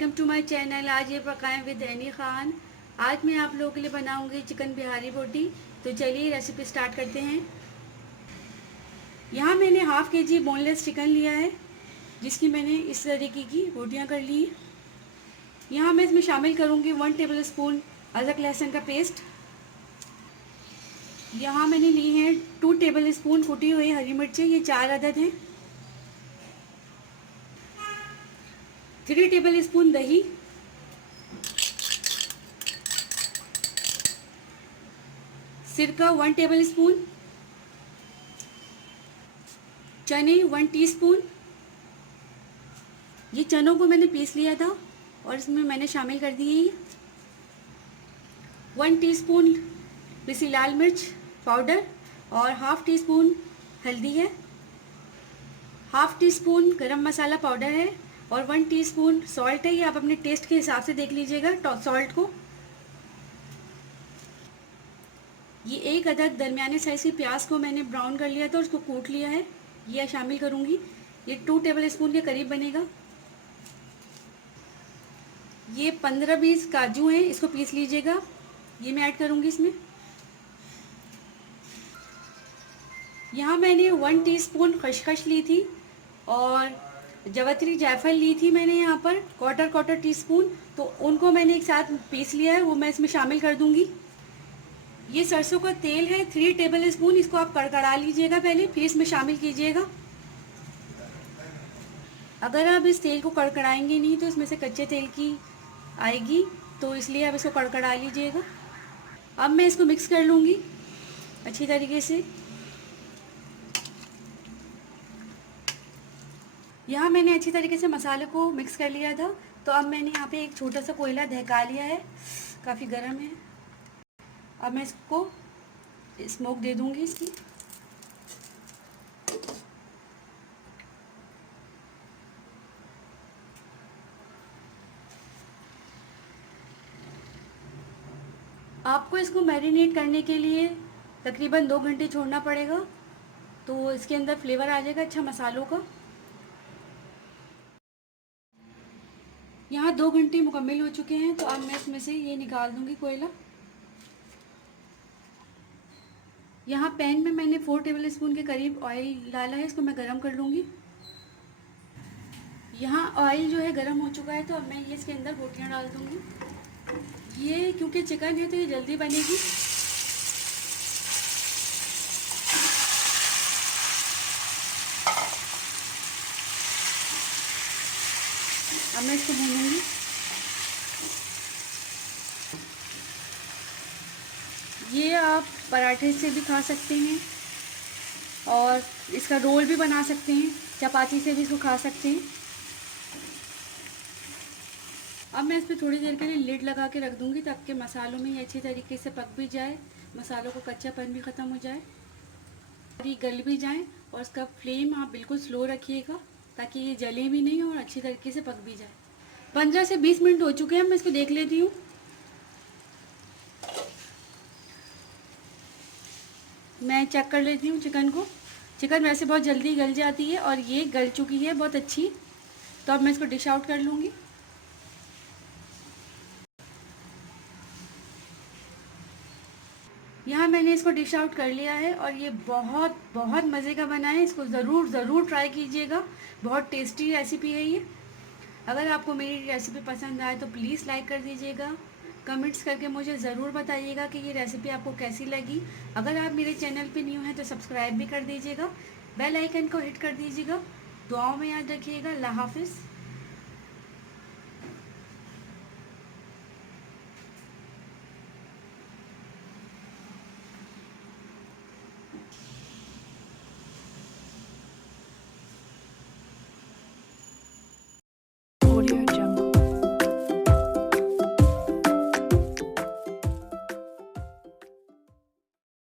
Welcome to my channel. आज ये पकाएं विद एनी खान। आज मैं आप लोगों के लिए बनाऊंगी चिकन बिहारी बोटी। तो चलिए रेसिपी स्टार्ट करते हैं। यहाँ मैंने हाफ के जी बोनलेस चिकन लिया है, जिसकी मैंने इस तरीके की बोटियाँ कर ली। यहाँ मैं इसमें शामिल करूँगी 1 टेबल स्पून अदरक लहसुन का पेस्ट। यहाँ मैंने ली है 2 टेबल स्पून कुटी हुई हरी मिर्ची, ये 4 अदद हैं। 3 टेबल स्पून दही, सिरका 1 टेबल स्पून, चने 1 टीस्पून। ये चनों को मैंने पीस लिया था और इसमें मैंने शामिल कर दिए 1 टीस्पून पिसी लाल मिर्च पाउडर और हाफ टी स्पून हल्दी है, हाफ टी स्पून गरम मसाला पाउडर है और 1 टीस्पून सॉल्ट है। ये आप अपने टेस्ट के हिसाब से देख लीजिएगा सॉल्ट को। ये 1 अदद दरमियाने साइज की प्याज को मैंने ब्राउन कर लिया था और उसको कूट लिया है, ये शामिल करूँगी। ये 2 टेबल स्पून के करीब बनेगा। ये 15-20 काजू हैं, इसको पीस लीजिएगा, ये मैं ऐड करूँगी इसमें। यहाँ मैंने 1 टीस्पून खसखस ली थी और जवतरी जायफल ली थी मैंने यहाँ पर क्वार्टर टीस्पून, तो उनको मैंने एक साथ पीस लिया है, वो मैं इसमें शामिल कर दूँगी। ये सरसों का तेल है 3 टेबल स्पून, इसको आप कड़कड़ा लीजिएगा पहले, फिर इसमें शामिल कीजिएगा। अगर आप इस तेल को कड़कड़ाएंगे नहीं तो इसमें से कच्चे तेल की आएगी, तो इसलिए आप इसको कड़कड़ा लीजिएगा। अब मैं इसको मिक्स कर लूँगी अच्छी तरीके से। यहाँ मैंने अच्छी तरीके से मसाले को मिक्स कर लिया था, तो अब मैंने यहाँ पे एक छोटा सा कोयला दहका लिया है, काफ़ी गर्म है। अब मैं इसको स्मोक दे दूँगी इसकी। आपको इसको मैरिनेट करने के लिए तकरीबन 2 घंटे छोड़ना पड़ेगा, तो इसके अंदर फ्लेवर आ जाएगा अच्छा मसालों का। यहाँ 2 घंटे मुकम्मल हो चुके हैं, तो अब मैं इसमें से ये निकाल दूँगी कोयला। यहाँ पैन में मैंने 4 टेबल स्पून के करीब ऑयल डाला है, इसको मैं गरम कर लूँगी। यहाँ ऑयल जो है गरम हो चुका है, तो अब मैं ये इसके अंदर बोटियाँ डाल दूँगी। ये क्योंकि चिकन है तो ये जल्दी बनेगी। अब मैं इसको भूनूंगी। ये आप पराठे से भी खा सकते हैं और इसका रोल भी बना सकते हैं, चपाती से भी इसको खा सकते हैं। अब मैं इस पर थोड़ी देर के लिए लिड लगा के रख दूंगी, ताकि मसालों में ये अच्छी तरीके से पक भी जाए, मसालों का कच्चापन भी ख़त्म हो जाए और ये गल भी जाए। और इसका फ्लेम आप बिल्कुल स्लो रखिएगा, ताकि ये जले भी नहीं और अच्छी तरीके से पक भी जाए। 15 से 20 मिनट हो चुके हैं, मैं इसको देख लेती हूँ। मैं चेक कर लेती हूँ चिकन को। चिकन वैसे बहुत जल्दी गल जाती है और ये गल चुकी है बहुत अच्छी, तो अब मैं इसको डिश आउट कर लूँगी। यहाँ मैंने इसको डिश आउट कर लिया है और ये बहुत बहुत मज़े का बना है। इसको ज़रूर ट्राई कीजिएगा, बहुत टेस्टी रेसिपी है ये। अगर आपको मेरी रेसिपी पसंद आए तो प्लीज़ लाइक कर दीजिएगा, कमेंट्स करके मुझे ज़रूर बताइएगा कि ये रेसिपी आपको कैसी लगी। अगर आप मेरे चैनल पे न्यू हैं तो सब्सक्राइब भी कर दीजिएगा, बेल आइकन को हिट कर दीजिएगा। दुआओं में याद रखिएगा। अल्लाह हाफिज़।